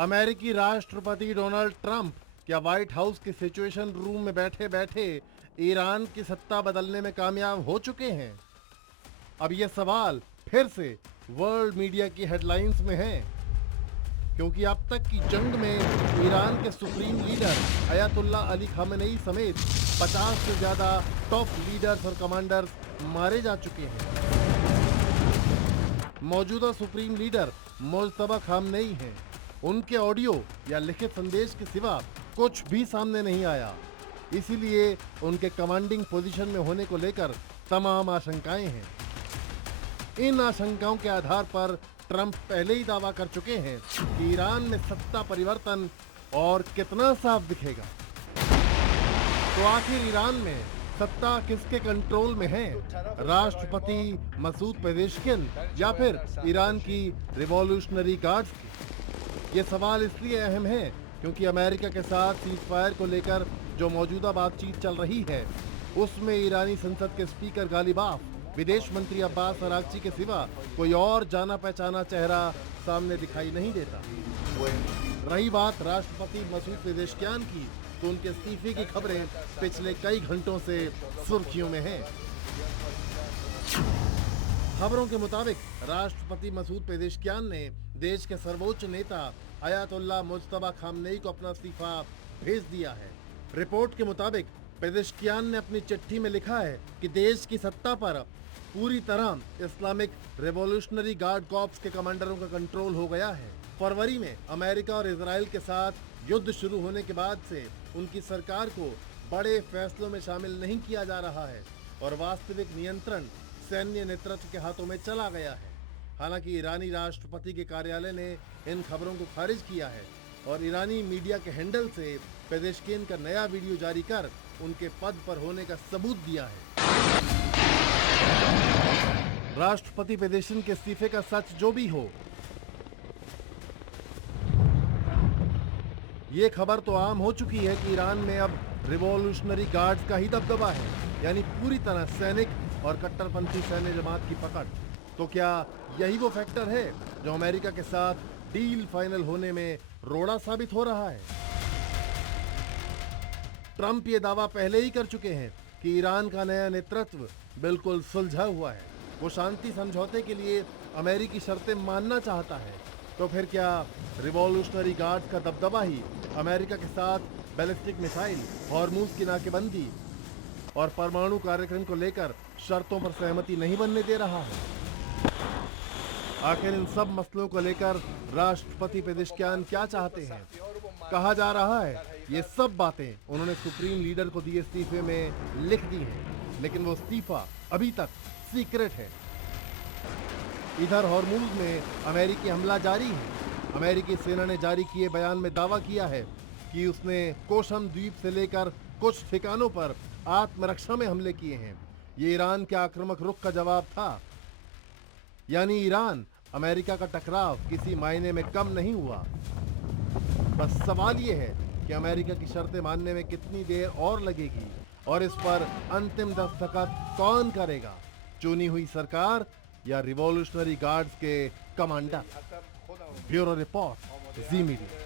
अमेरिकी राष्ट्रपति Donald Trump क्या व्हाइट हाउस के सिचुएशन रूम में बैठे बैठे ईरान की सत्ता बदलने में कामयाब हो चुके हैं? अब यह सवाल फिर से वर्ल्ड मीडिया की हेडलाइंस में है, क्योंकि अब तक की जंग में ईरान के supreme leader Ayatollah Ali Khamenei समेत 50 से ज्यादा टॉप लीडर्स और कमांडर्स मारे जा चुके हैं। मौजूदा सुप्रीम लीडर मुज्तबा खामेनेई हैं। उनके ऑडियो या लिखित संदेश के सिवा कुछ भी सामने नहीं आया, इसीलिए उनके कमांडिंग पोजीशन में होने को लेकर तमाम आशंकाएं हैं। इन आशंकाओं के आधार पर ट्रंप पहले ही दावा कर चुके हैं कि ईरान में सत्ता परिवर्तन और कितना साफ दिखेगा। तो आखिर ईरान में सत्ता किसके कंट्रोल में है? राष्ट्रपति मसूद पेजेश्किन या फिर ईरान की रिवॉल्यूशनरी गार्ड्स की? ये सवाल इसलिए अहम है क्योंकि अमेरिका के साथ सीज़फायर को लेकर जो मौजूदा बातचीत चल रही है, उसमें ईरानी संसद के स्पीकर गालिबाफ, विदेश मंत्री अब्बास अरागची के सिवा कोई और जाना पहचाना चेहरा सामने दिखाई नहीं देता। रही बात राष्ट्रपति मसूद पेजेश्किन की, तो उनके इस्तीफे की खबरें पिछले कई घंटों से सुर्खियों में हैं। खबरों के मुताबिक राष्ट्रपति मसूद पेजेश्किन ने देश के सर्वोच्च नेता अयातुल्ला मुज्तबा खामेनेई को अपना इस्तीफा भेज दिया है। रिपोर्ट के मुताबिक पेजेश्किन ने अपनी चिट्ठी में लिखा है कि देश की सत्ता पर पूरी तरह इस्लामिक रिवॉल्यूशनरी गार्ड कॉर्प्स के कमांडरों का कंट्रोल हो गया है। फरवरी में अमेरिका और इजराइल के साथ युद्ध शुरू होने के बाद से उनकी सरकार को बड़े फैसलों में शामिल नहीं किया जा रहा है और वास्तविक नियंत्रण सैन्य नेतृत्व के हाथों में चला गया है। हालांकि ईरानी राष्ट्रपति के कार्यालय ने इन खबरों को खारिज किया है और ईरानी मीडिया के हैंडल से पेजेश्किन का नया वीडियो जारी कर उनके पद पर होने का सबूत दिया है। राष्ट्रपति पेजेश्किन के इस्तीफे का सच जो भी हो, ये खबर तो आम हो चुकी है कि ईरान में अब रिवॉल्यूशनरी गार्ड्स का ही दबदबा है, यानी पूरी तरह सैनिक और कट्टरपंथी सैन्य जमात की पकड़। तो क्या यही वो फैक्टर है जो अमेरिका के साथ डील फाइनल होने में रोड़ा साबित हो रहा है? ट्रंप ये दावा पहले ही कर चुके हैं कि ईरान का नया नेतृत्व बिल्कुल सुलझा हुआ है। वो शांति समझौते के लिए अमेरिकी शर्तें मानना चाहता है। तो फिर क्या रिवॉल्यूशनरी गार्ड्स का दबदबा ही अमेरिका के साथ बैलिस्टिक मिसाइल, हॉर्मूज की नाकेबंदी और परमाणु कार्यक्रम को लेकर शर्तों पर सहमति नहीं बनने दे रहा है? आखिर इन सब मसलों को लेकर राष्ट्रपति पेजेश्किन क्या चाहते हैं? कहा जा रहा है ये सब बातें उन्होंने सुप्रीम लीडर को दिए इस्तीफे में लिख दी हैं, लेकिन वो इस्तीफा अभी तक सीक्रेट है। इधर हॉर्मूज में अमेरिकी हमला जारी है। अमेरिकी सेना ने जारी किए बयान में दावा किया है कि उसने कोशम द्वीप से लेकर कुछ ठिकानों पर आत्मरक्षा में हमले किए हैं। ये ईरान के आक्रामक रुख का जवाब था, यानी ईरान अमेरिका का टकराव किसी मायने में कम नहीं हुआ। बस सवाल ये है कि अमेरिका की शर्तें मानने में कितनी देर और लगेगी और इस पर अंतिम दस्तखत कौन करेगा? चुनी हुई सरकार या रिवॉल्यूशनरी गार्ड्स के कमांडर? ब्यूरो रिपोर्ट, जी मीडिया।